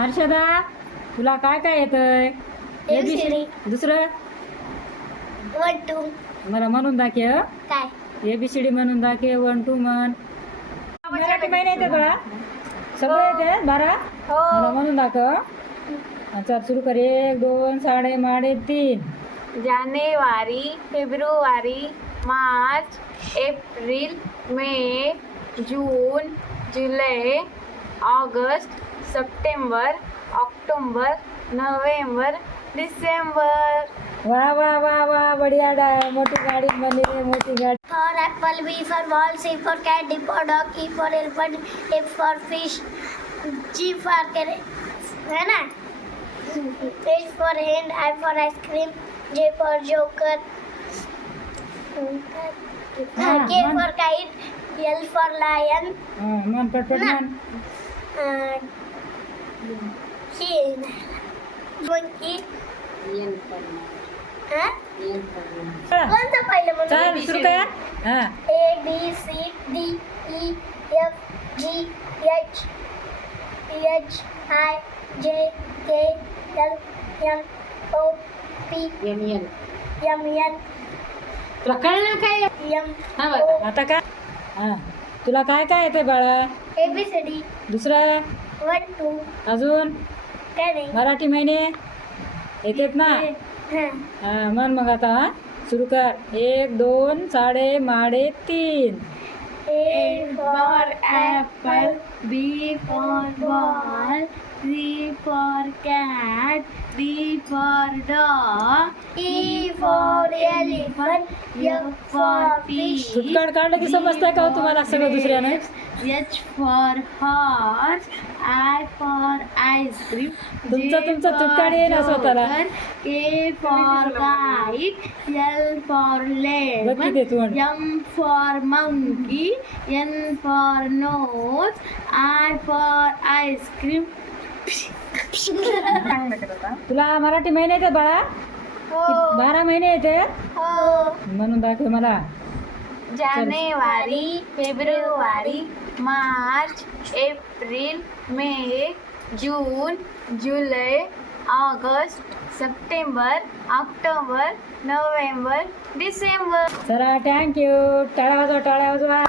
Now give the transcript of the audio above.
हर्षदा तुला काय काय येतंय? ABCD. दुसरं 1 2 मला म्हणून दाखव. काय ABCD म्हणून दाखव. 1 2 म्हण. मराठी महिने येते तुला सगळं येते 12 मला म्हणून दाखव. चल सुरू कर. 1 2 साडे माडे 3 जानेवारी, फेब्रुवारी, मार्च, एप्रिल, मे, जून, जुलै, ऑगस्ट, सप्टेंबर, ऑक्टोबर, नोव्हेंबर, डिसेंबर. वा वा वा वा बढ़िया मोठी गाडी बनली रे मोठी गाडी. for apple, B for ball, C for cat, D for dog, E for elephant, F for fish, G for carrot, है ना? H for hand, I for ice cream, J for joker, K for kite, L for lion, मन पटपट मन. monkey. हाँ? कौन सा पहले बोलो? चल सुरू कर. हां A B C D E F G H I J K L M O P M N. M N तुला कळलं काय? M हा O बघा. आता काय? हां तुला काय काय येते बाळा? A B C D दुसरं 1 2 अजून काय नाही मराठी महिने येतात ना? हाँ हां म्हण मग आता. सुरू कर. 1 2 साडे माडे 3 A For apple, B for ball, C for cat, D for dog, E for elephant F for fish तुटकाड काढलं की समजतंय का हो तुम्हाला सगळं दुसऱ्यानं? H for horse, I for ice cream, तुमचं तुटकाड ये ना स्वतःला. K for kite, L for बघ किती lemon, Tu. M for monkey, N for nose, I for ice cream. तुला मराठी महिने येते बाळा? हो 12 महिने येते हो म्हणून दाखव मला. जानेवारी, फेब्रुवारी, मार्च, एप्रिल, मे, जून, जुलै, ऑगस्ट, सप्टेंबर, ऑक्टोबर, नोव्हेंबर, डिसेंबर. चला थँक्यू. टाळ्या वाजवा.